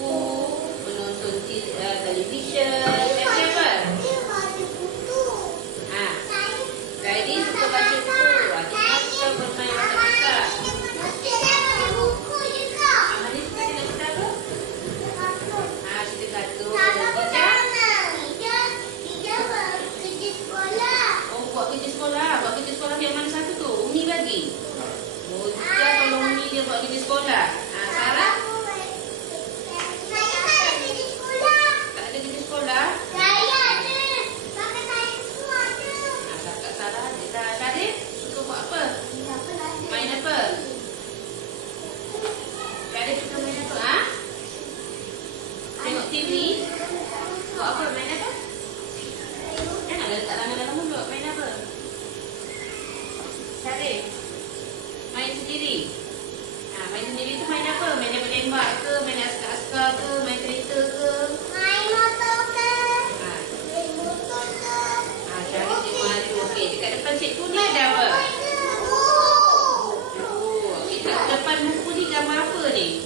buku, menonton televisyen, apa? Jadi suka baca buku. Kita suka bermain masak-masak. Manis suka tengok cerita apa? Cerita kartun. Buat kerja sekolah. Buat kerja sekolah yang mana satu tu? Umi bagi. Dia kalau Umi dia buat kerja sekolah. Sarah? Tak ada kerja sekolah? Kakak Sarah ada. Syarif suka buat apa? Main apa? Syarif suka main apa? Tengok TV? Buat apa? Main apa? Nak letak lama-lama dulu. Main apa? Syarif main sendiri. Main sendiri tu main apa? Main tembak ke? Main askar-askar ke? Main kereta ke? Main motor ke? Syarif tengok hari. Okey, dekat depan cikgu ni ada apa? Okey, kat depan buku ni gambar apa ni?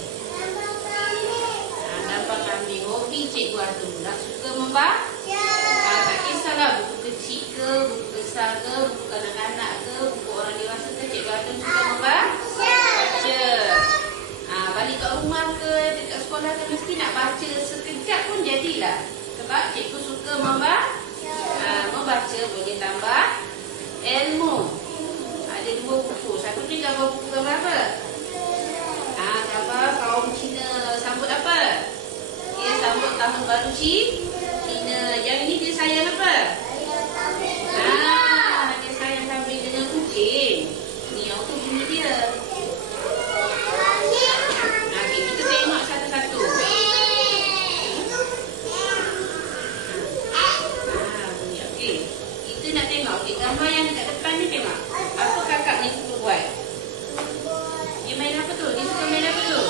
Gambar kambing. Hobi cikgu Abdullah suka membaca. Tak kisahlah buku kecil ke, buku besar ke, buku kanak-kanak ke, buku orang dewasa ke, cikgu Abdul suka membaca. Balik kat rumah ke, dekat sekolah ke, mesti nak baca sekejap pun jadilah. Sebab cikgu suka membaca. Membaca boleh tambah ilmu. Ada 2 buku. Satu ni gambar buku gambar apa? Gambar kaum Cina sambut apa? Dia sambut tahun baru Cina. Yang ini dia sayang apa? Dia sayang kambing dengan kucing. Ni yang tu bunyi dia. Okey, kita tengok satu-satu. Bunyi okey. Kita nak tengok gambar yang dekat depan ni tengok. Apa kakak ni suka buat? Dia main apa tu? Dia suka main apa tu?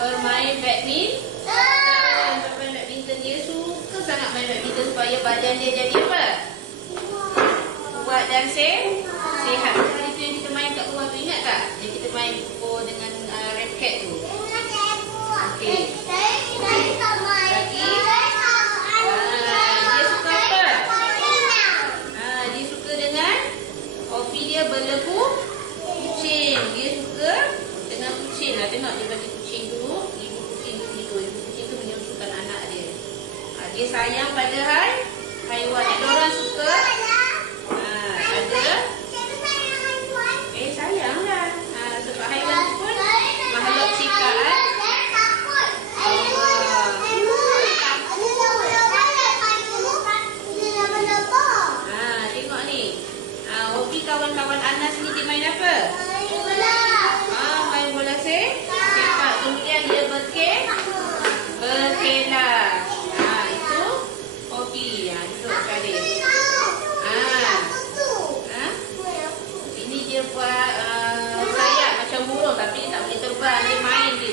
Bermain badminton. Bermain badminton. Dia suka sangat main badminton supaya badan dia jadi apa? Kuat dan sihat. Hari tu yang kita main kat luar tu, ingat tak? Yang kita main pukul dengan raket tu. Okey. Lagi. Dia suka apa? Dia suka dengan hobi dia berlebu kucing. Dia suka dengan kucing. Tengok dia bagi kucing dulu. Ibu kucing tu tidur. Ibu kucing tu menyusukan anak dia. Dia sayang pada haiwan. Ada orang suka. Ada. Sayanglah. Sebab haiwan tu pun makhluk ciptaan. Tengok ni. Hobi kawan-kawan Anas ni dia main apa? Main bola sepak. Kemudian dia berkela. Itu hobi. Duduk cari. Ini dia buat sayap macam burung tapi dia tak boleh terbang. Dia main je.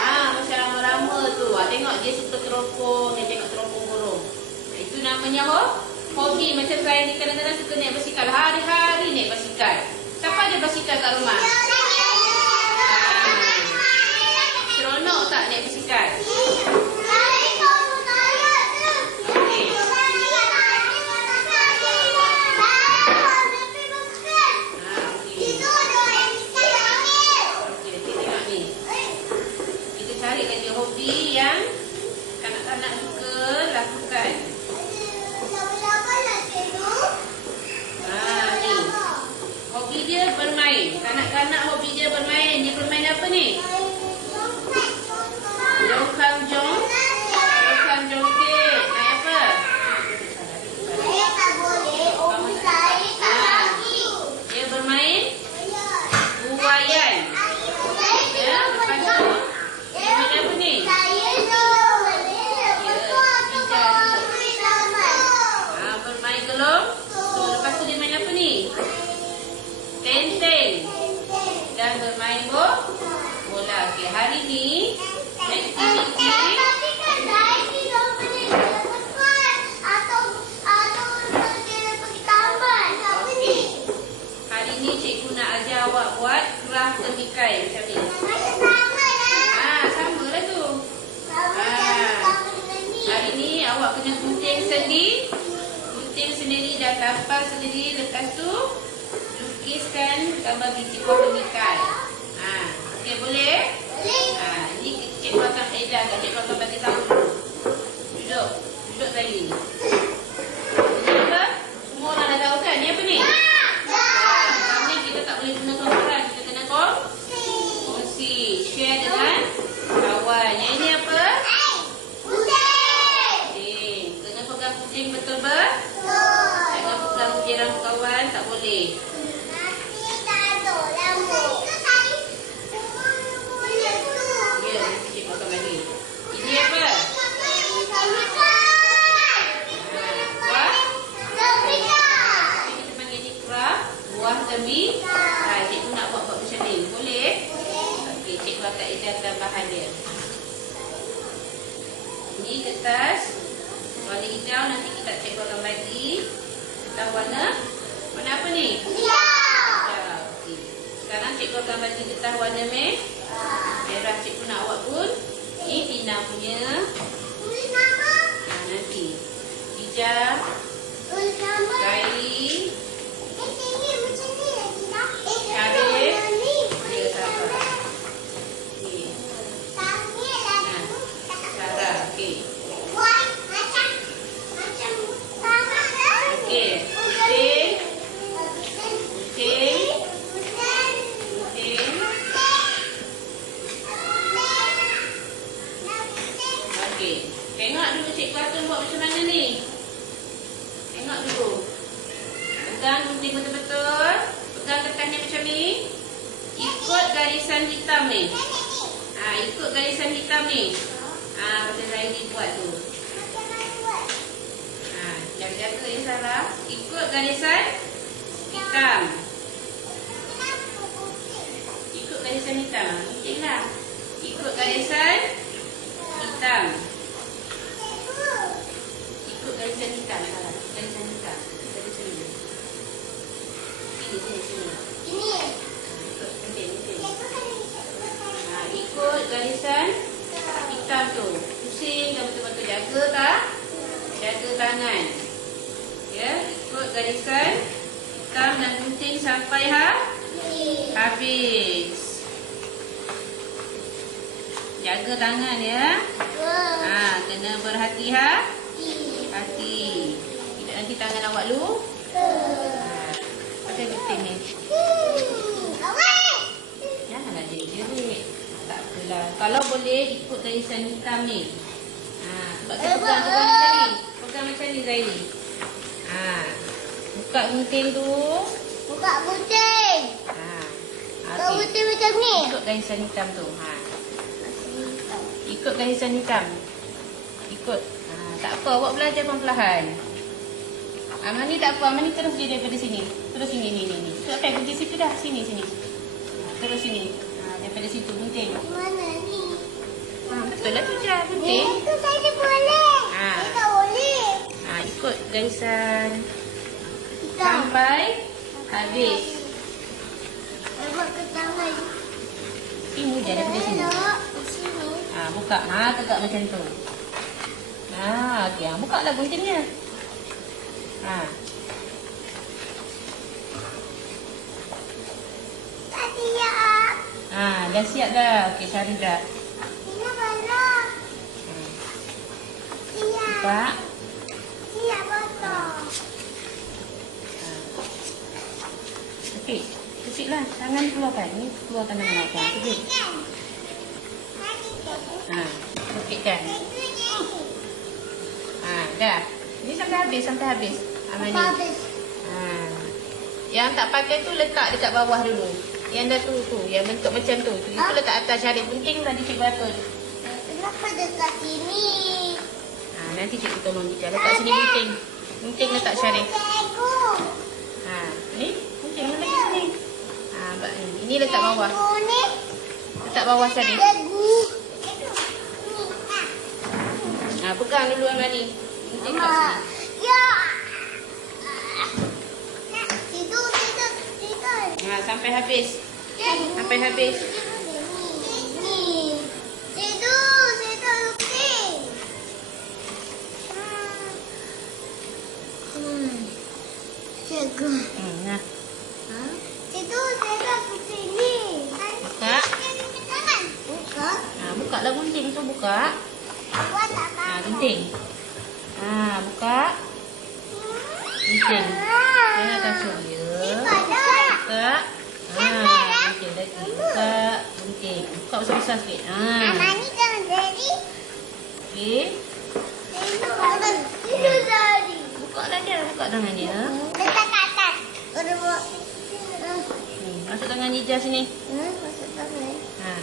Macam lama-lama tu. Tengok dia suka teropong. Dia tengok teropong burung. Itu namanya hobi. Macam saya ni kadang-kadang suka naik basikal. Hari-hari naik basikal. Siapa ada basikal kat rumah? Seronok tak naik basikal? Kita cari lagi hobi yang kanak-kanak suka lakukan. Ni. Hobi dia bermain. Kanak-kanak hobi dia bermain. Dia bermain apa ni? Jongkang jongkit. Naik apa? Saya tak boleh. Hobi saya tak lagi. Dia bermain buayan. Lepas tu dia main apa ni? Bermain gelong. Lepas tu dia main apa ni? Tenteng. Dan bermain bola. Okey, hari ni aktiviti hari ni cikgu nak ajar awak buat graf temikai macam ni. Sama lah. Sama lah tu. Sama sama dengan ni. Hari ni awak kena gunting sendiri. Gunting sendiri dan kapal sendiri. Lepas tu lukiskan gambar biji buah temikai. Okey, boleh? Boleh. Ni cikgu akan edarkan. Cikgu akan bagi tahu. Duduk. Duduk tadi. Ini apa? Semua orang dah tahu kan? Ni apa ni? Sekarang ni kita tak boleh guna seorang. Kita kena kongsi. Share dengan kawan. Yang ini apa? Kucing. Kena pegang kucing betul-betul. Jangan pegang jiran kawan. Tak boleh. Ya, nanti cikgu akan bagi. Ini apa? Buah. Kita panggil ni craft. Buah temi. Cikgu nak buat macam ni. Boleh? Okey, cikgu akan edarkan bahan dia. Ini kertas warna hijau. Nanti kita cikgu akan bagi kertas warna apa ni? Hijau. Okey. Sekarang cikgu akan bagi kertas warna merah. Cikgu nak buat pun. Ini Tina punya. Nanti hijau. Kairi. Dia sabar. Okey. Sarah. Okey. Okey. Kucing. Kucing. Kucing. Okey. Tengok dulu cikgu akan buat macam mana ni. Tengok dulu. Pegang gunting betul-betul. Pegang kertasnya macam ni. Ikut garisan hitam ni. Ikut garisan hitam ni. Macam Zairi buat tu. Jaga-jaga ya Sarah. Ikut garisan hitam. Ikut garisan hitam. Guntinglah. Ikut garisan hitam. Ikut garisan hitam Sarah. Garisan hitam. Dari sini. Sini. Ikut garisan hitam tu. Pusing dan betul-betul jaga tak? Jaga tangan. Ya, ikut garisan hitam dan gunting sampai habis. Jaga tangan ya. Kena berhati-hati. Tidak nanti tangan awak pakai gunting ni. Janganlah jerit-jerit. Tak apalah. Kalau boleh ikut garisan hitam ni. Sebab kita pegang macam ni. Pegang macam ni Zairi. Buka gunting tu. Buka gunting. Buka gunting macam ni. Ikut garisan hitam tu. Ikut garisan hitam. Ikut. Tak apa, awak belajar perlahan. Amani tak apa, Amani terus je daripada sini. Terus sini, ni. Sampai gunting situ dah. Sini. Terus sini. Daripada situ gunting. Mana ni? Betul lah tu je gunting. Itu saya boleh. Saya tak boleh. Ikut garisan Hitam. sampai habis. Buat ke tangan. Ini je daripada sini. Sini. Buka. Tegak macam tu. Okey. Buka lah guntingnya. Tak siap. Dah siap dah. Okey, cari dah. Ini mana? Siap. Buka. Siap betul. Okey. Keciklah. Tangan keluarkan. Ni keluarkan tangan awak. Kecik. Kecikkan. Dah. Ni sampai habis. Amani. Habis. Yang tak pakai tu letak dekat bawah dulu. Yang dah tu. Yang bentuk macam tu. Itu letak atas cari gunting tadi cikgu atur. Kenapa dekat sini? Nanti cikgu tolong kita. Letak sini gunting. Gunting letak cari. Cikgu. Ni gunting lagi sini. Ini letak bawah. Ni. Letak bawah cari. Cikgu. Pegang dulu Amani. Gunting kat sini. Ya. Tidur. Sampai habis. Sampai habis. Ni. Situ lukis. Jaga. Nah. Situ lukis ni. Buka. Jangan. Buka. Buka lah gunting tu, buka. Buat apa? Gunting. Buka. Gunting. Jangan kasut dia. Buka. Gunting lagi. Buka. Gunting. Buka besar-besar sikit. Ni jangan jadi. Okey. Itu jadi. Buka lah dia. Buka tangan dia. Letak kat atas. Masuk tangan Nija sini. Masuk tangan. Ha.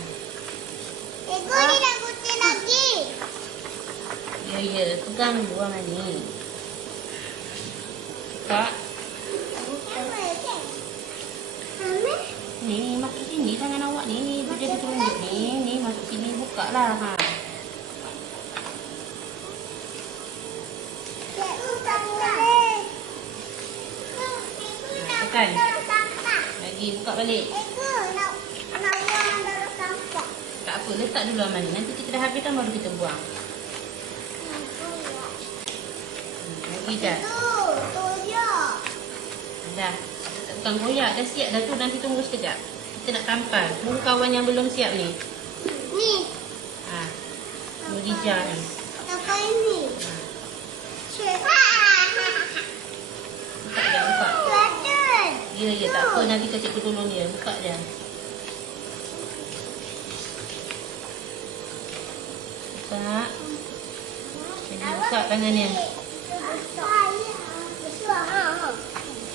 Ego ni nak gunting lagi. Ya. Pegang dua tangan ni. Buka. Ni masuk sini tangan awak ni. Dia jadi tunjuk ni. Ni masuk sini. Buka lah. Tekan. Lagi buka balik. Tak apa, letak dulu aman ni. Nanti kita dah habiskan baru kita buang. Lagi dah. Dah. Bukan goyak, dah siap dah tu. Nanti tunggu sekejap. Kita nak tampal. Tunggu kawan yang belum siap ni. Ni. Nurija ni. Apa ini? Buka dah, buka. Betul. Ya, tak apa. Nanti cikgu tolong dia. Buka dah. Buka. Lagi buka tangan dia.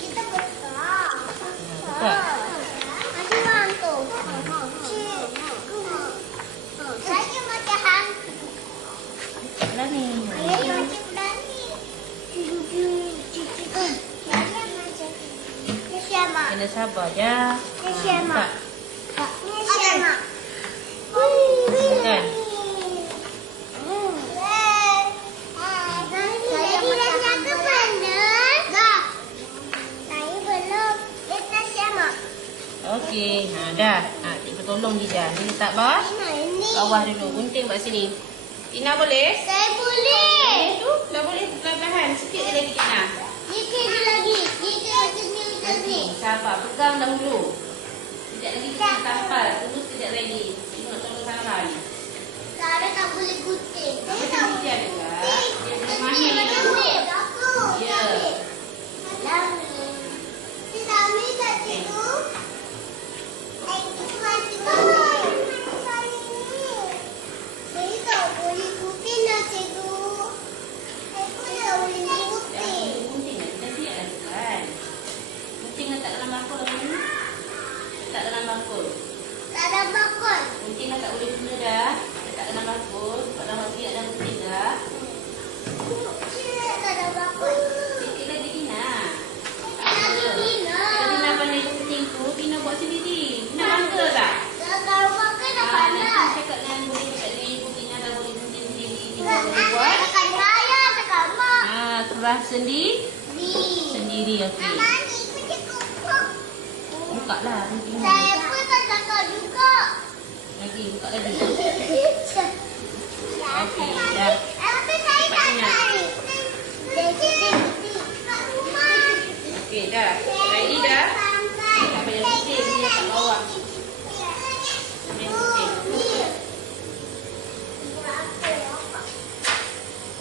Kita besar. Buka. Masih hantu. Saya macam hantu. Buka lah ni. Saya macam berani. Siapa? Kena sabar je. Siapa? Buka. Siapa? Kan? Saya macam hantu benar. Saya belum. Kita siapa? Okey. Dah. Cikgu tolong Nurija. Ni letak bawah. Ini. Bawah dulu. Gunting kat sini. Tina boleh? Saya boleh. Tu dah boleh perlahan-lahan. Sikit je lagi Tina. Sikit lagi. Okey, sabar. Pegang dahulu. Sekejap lagi kita nak tampal. Tunggu sekejap lagi. Cikgu nak tolong Sarah ni. Sarah tak boleh gunting. Apa dia ada tak? Dia boleh mahir ni. Ya. Gunting dah. Kita siap dah tu kan. Gunting letak dalam bakul lah ni. Letak dalam bakul. Gunting dah tak boleh guna dah. Letak dalam bakul. Sebab dah wakil ada gunting dah. Sikit lagi Tina. Kalau Tina pandai gunting tu, Tina buat sendiri. Tina bangga tak? Nanti cakap dengan boleh cakap dengan ibu Tina dah boleh gunting sendiri. Tina boleh buat. Serah sendiri. Okey. Buka lah gunting ni. Saya pun tak cakap juga. Lagi, buka lagi. Okey, dah. Tapi saya tak tarik. Okey, dah. Ready dah? Tak payah gunting dia kat bawah. Sambil gunting.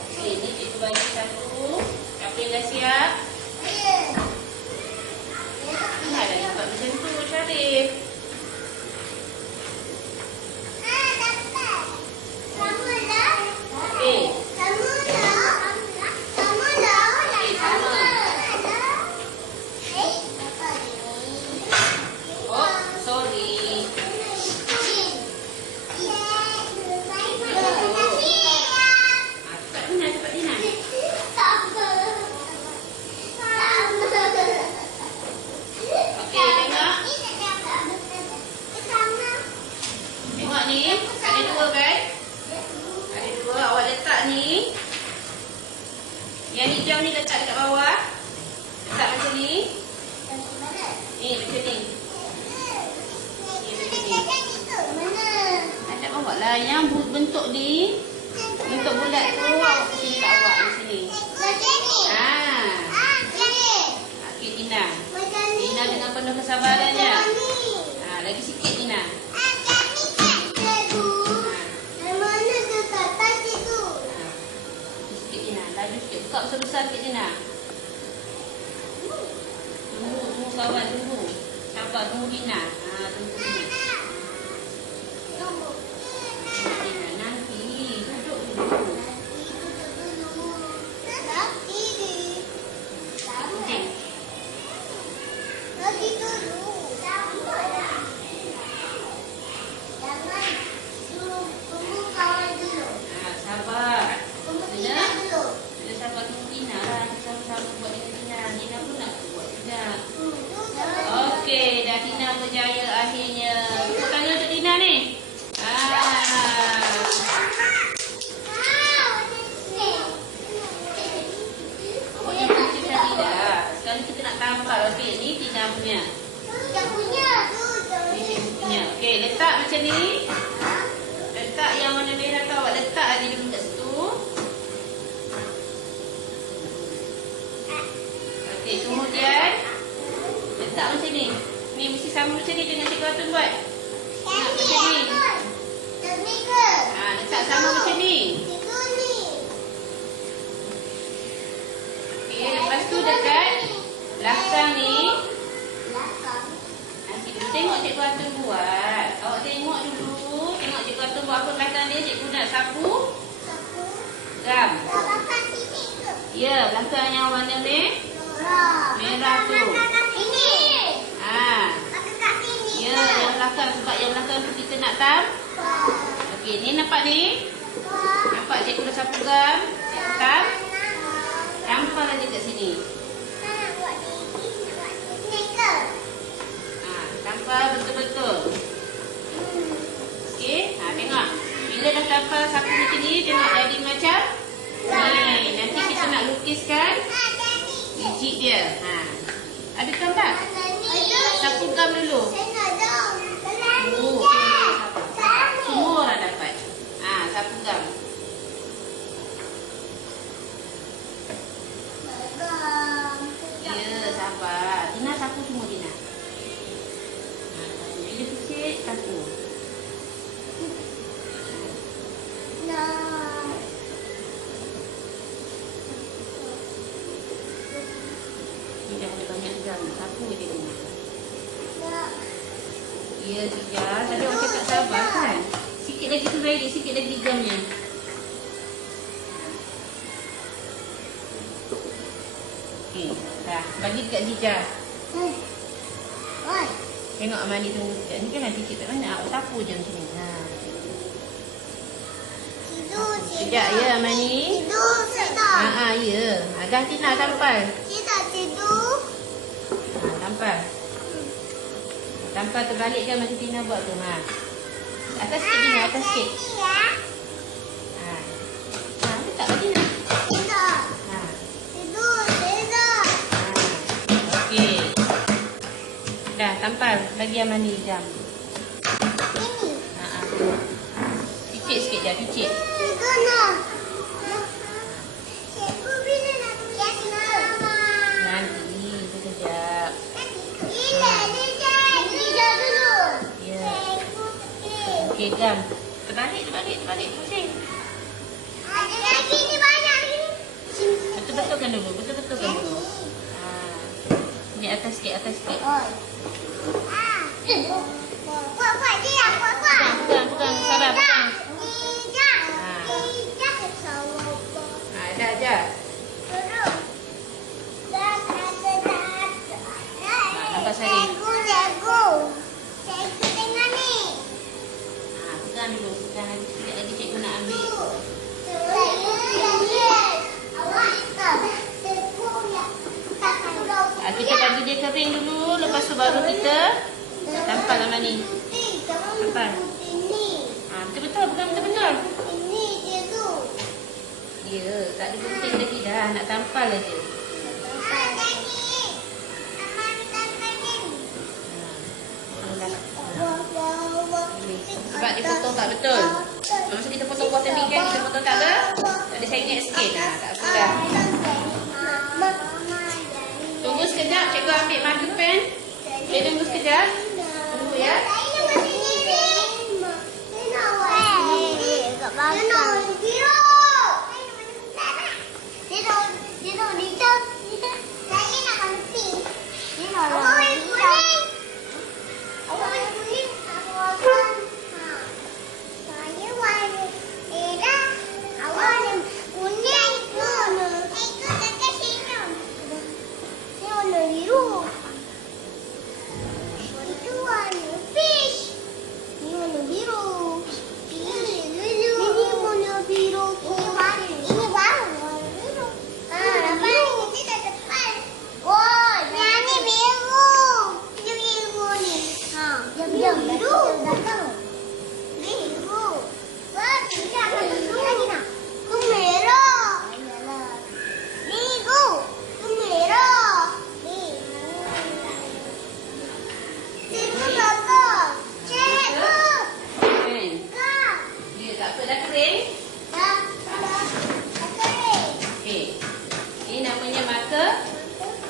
Okey, ni cikgu bagi satu. Siapa yang dah siap? Dah buat macam tu, Syarif. Okey. Oh, sorry. Cepat Tina, cepat Tina. Okey, tengok. Tengok ni. Ada dua kan? Ada dua. Awak letak ni. Yang hijau ni letak dekat bawah. Letak macam ni. Ni, macam ni. lah yang bentuk ni. Bentuk bulat tu awak pusing kat awak di sini. Okey Tina. Tina dengan penuh kesabarannya. Lagi sikit Tina. Sikit Tina. Laju sikit. Buka besar-besar sikit Tina. Tunggu kawan, tunggu. Sabar, tunggu Tina. Tunggu sini. Tina, nanti duduk dulu. Sabar. Tina. Kita sabar tunggu Tina lah. Kita sama-sama buat dengan Tina. Tina pun nak buat juga. Okey, dah Tina berjaya akhirnya. Tepuk tangan untuk Tina ni. Pokoknya kita tadi dah. Sekarang kita nak tambah. Okey, ni Tina punya. Ni Tina punya. Okey, letak macam ni. Letak yang warna merah tu awak letak aja dulu kat situ. Okey, kemudian letak macam ni. Ni mesti sama macam ni dengan Cikgu Atun buat. Nak macam ni. Letak sama macam ni. Okey, lepas tu dekat belakang ni. Tengok Cikgu Atun buat. Awak tengok dulu. Tengok Cikgu Atun buat apa belakang dia. Cikgu nak sapu. Gam. Ya, belakang yang warna ni. Merah tu. Ya, yang belakang. Sebab yang belakang tu kita nak Okey, ni nampak ni. Nampak Cikgu dah sapu gam. Cikgu tampal aja kat sini. Tampal betul-betul. Okey, tengok. Bila dah tampal sapu macam ni, tengok jadi macam ni. Nanti kita nak lukiskan biji dia. Ada gam tak? Sapu gam dulu. Semua orang dapat. Sapu gam. Ya, sabar. Tina sapu semua Tina. Bila kecil, sapu. Ni dah ada banyak gam. Sapu je Tina. Ya, Tina. Tadi awak cakap sabar kan? Sikit lagi tu lagi. Sikit lagi gamnya. Okey, dah. Bagi dekat Jija. Tengok Amani tunggu sekejap. Ni kan nanti kita banyak. Awak sapu je macam ni. Sekejap ya Amani. Ya. Dah Tina tampal. Tampal. Tampal terbalikkan macam Tina buat tu. Atas sikit Tina. Atas sikit. Letak lagi Tina. Okey. Dah tampal. Bagi Amani jam. Picit sikit dah. Picit. Nanti. Sekejap. Ya. Okey jam. Terbalik. Pusing. Betul-betulkan dulu. Ni atas sikit. Pegang. Sabar, pegang. Dah. Nampak saya. Pegang dulu. Sekejap lagi cikgu nak ambil. Kita bagi dia kering dulu. Lepas tu baru kita tampal sama ni. Tampal. Betul-betul. Bukan betul-betul. Ya, tak ada penting lagi dah. Nak tampal aja. Sebab dia potong tak betul. Masa kita potong bottom big kan, kita potong tak apa? Ada sengit sikit. Tak apa dah. Tunggu sekejap, cikgu ambil marker pen. Boleh tunggu sekejap? Tunggu ya.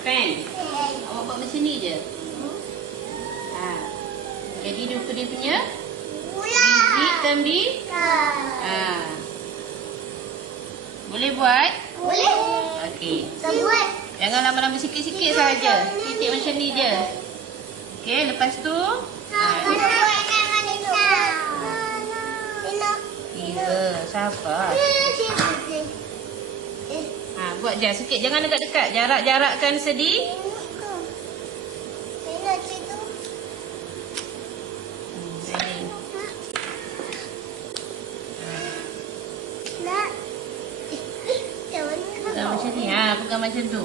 Pen. Awak buat macam ni je. Jadi dia punya biji tembi. Boleh buat? Boleh. Okey. Buat. Jangan lama-lama sikit-sikit saja. Titik macam ni je. Okey, lepas tu sabar. Buat je sikit, jangan dekat-dekat. Jarak-jarakkan sedih. Macam ni, pegang macam tu.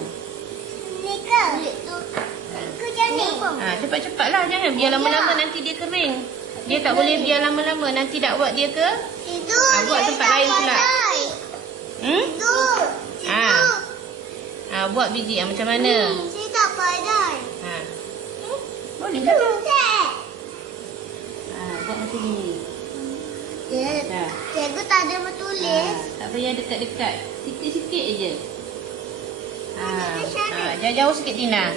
Cepat-cepatlah, jangan biar lama-lama nanti dia kering. Dia tak boleh biar lama-lama, nanti dakwah dia ke buat tempat lain pula. Buat biji macam mana? Saya tak pandai. Boleh tak? Buat macam ni. Cikgu tak ada bertulis. Tak payah dekat-dekat. Sikit-sikit je. Jauh-jauh sikit Tina.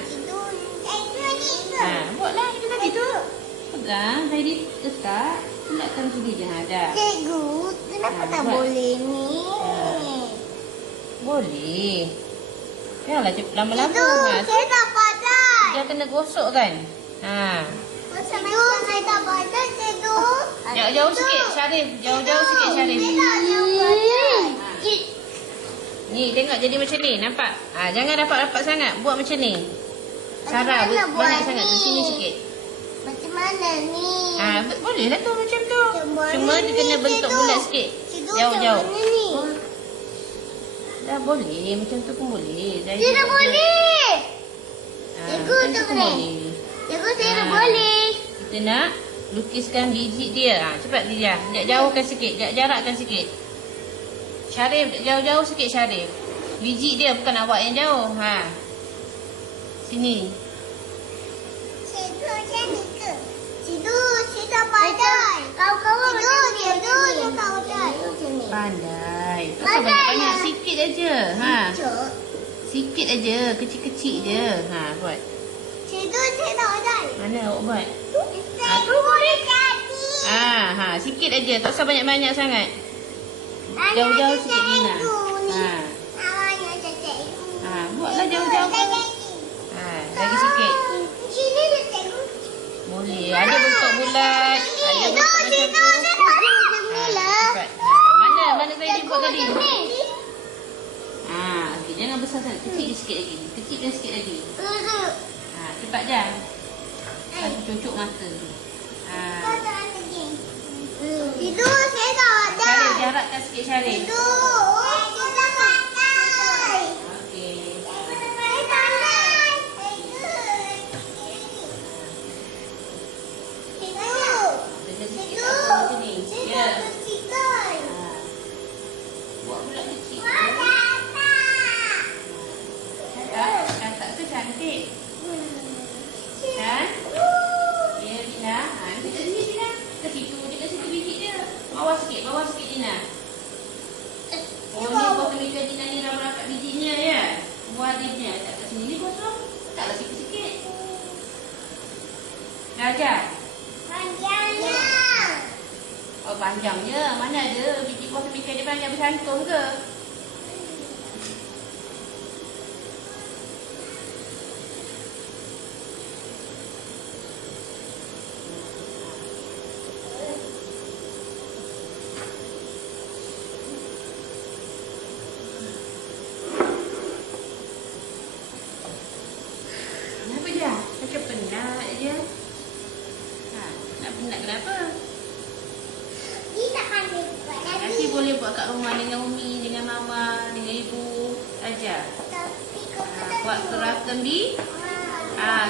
Buatlah itu tadi tu. Pegang, Hairi letak. Letakkan sini je. Dah. Cikgu, kenapa tak boleh ni? Boleh. Janganlah lama-lama. Saya tak pandai. Dia kena gosok kan? Cikgu, saya tak pandai, cikgu. Jauh-jauh sikit, Syarif. Jauh-jauh sikit, Syarif. Ni, tengok jadi macam ni. Nampak? Jangan rapat-rapat sangat. Buat macam ni. Sarah banyak sangat. Di sini sikit. Macam mana ni? Boleh lah tu macam tu. Cuma dia kena bentuk bulat sikit. Jauh-jauh. Dah boleh. Macam tu pun boleh. Tidak boleh. Cikgu tu boleh. Cikgu saya dah boleh. Kita nak lukiskan biji dia. Cepat dia. Jauhkan sikit. Jarakkan sikit. Syarif, jauh-jauh sikit Syarif. Biji dia bukan awak yang jauh. Sini. Cikgu macam ni ke? Cikgu, saya tak pandai. Kawan-kawan macam ni. Cikgu, saya tak pandai. Pandai. Tak banyak-banyak. Sikit aja. Sikit aja. Kecil-kecil je. Buat. Cikgu, saya tak pandai. Mana awak buat? Cikgu boleh jadi. Sikit aja. Tak usah banyak-banyak sangat. Jauh-jauh sikit Dina. Awaknya macam cikgu. Buatlah jauh-jauh. Lagi sikit. Sini dia cikgu. Boleh. Ada bentuk bulat. Ada bentuk macam tu. Mana saya buat tadi? Okey, jangan besar sangat. Kecil sikit lagi. Kecilkan sikit lagi. Cepat je. Satu cucuk mata. Itu saya tak ada. Syarif, jarakkan sikit Syarif. Itu saya tak pandai. Okey. Saya pandai. Cikgu. Macam ni. Ya. Kecilkan. Buat bulat kecil. Cantik ke cantik? Kan? Ya, Dina. Kita kat sini, Dina. Ke situ je, kat situ biji. bawah sikit Dina. Oh, ni buah tembikai Dina ni rapat-rapat bijinya ya. Buah dia punya letak kat sini. Ni kosong. Letaklah sikit-sikit. Dah ajar? Panjangnya. Oh, panjangnya. Mana ada biji buah tembikai dia panjang bercantum ke? Kenapa dia? Macam penat je. Nak penat kenapa? Dia tak pandai buat lagi. Nanti boleh buat kat rumah dengan Umi, dengan Mama, dengan Ibu. Ajar. Tapi kau Buat craft tembi.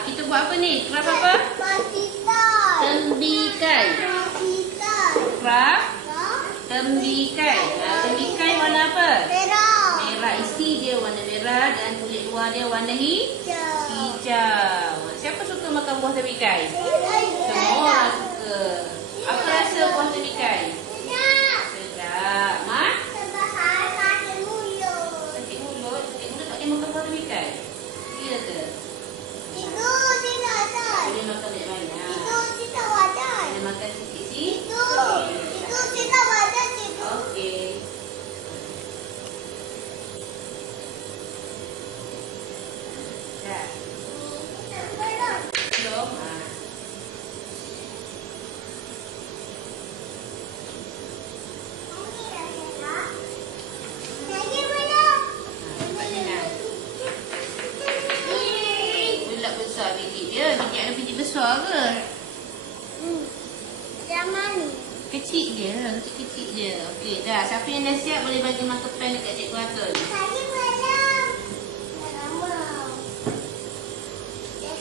Kita buat apa ni? Craft apa? Pasitai. Tembikai. Pasitai. Craft tembikai. Tembikai warna apa? Merah. Merah. Isi dia warna merah dan kulit luar dia warna hijau. Siapa suka makan buah tembikai? Semua orang suka. Apa rasa buah tembikai? Sedap. Mak? Sakit mulut. Sakit mulut tak boleh makan buah tembikai? Ya ke? Boleh makan banyak-banyak. Boleh makan sikit-sikit. Okey. Dah. Belum? Bulat besar biji dia. Biji ada biji besar ke? Kecil je. Kecil je. Okey, dah. Siapa yang dah siap boleh bagi marker pen dekat Cikgu Atun.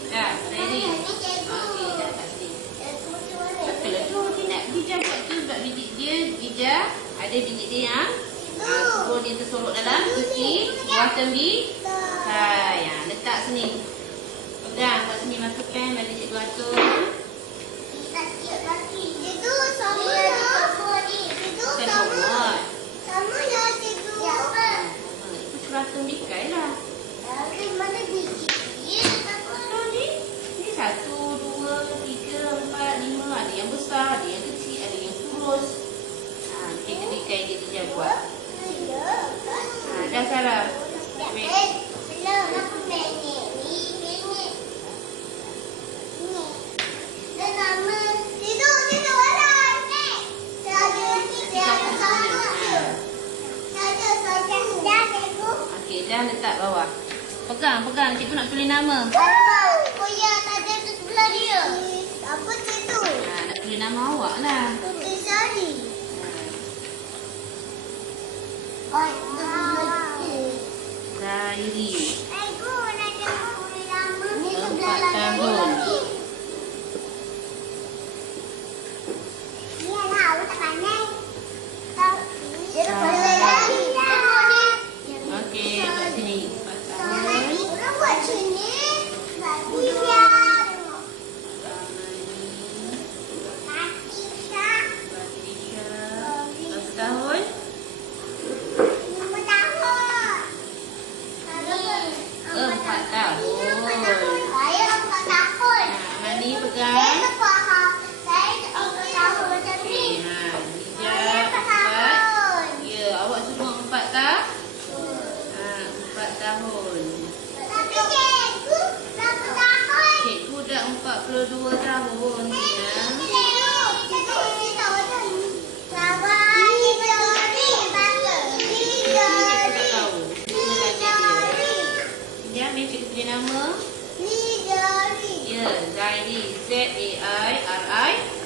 Dah, ready? Okey, dah pasti. Betul lah tu. Dia buat tu sebab biji dia, ada biji dia yang suruh dia tersorok dalam isi buah tembi. Yang letak sini. Pegang kat sini marker pen bagi Cikgu Atun. Itu craft tembikai lah. Ini 1, 2, 3, 4, 5. Ada yang besar, ada yang kecil, ada yang kurus. Nanti tembikai dia tu buat. Dah Sarah. Okey, dah letak bawah. Pegang. Cikgu nak tulis nama. Apa tu? Nak tulis nama awak lah. Tulis hari. Zairi. 4 4 tahun. Okey, kat sini. 4 tahun. Berapa tahun? 4 tahun. Mani pegang. Okey, ya, awak semua 4 tahun. 4 tahun. Cikgu dah 42 tahun. Cikgu punya nama? Zairi. Ya, Zairi. Z-A-I-R-I.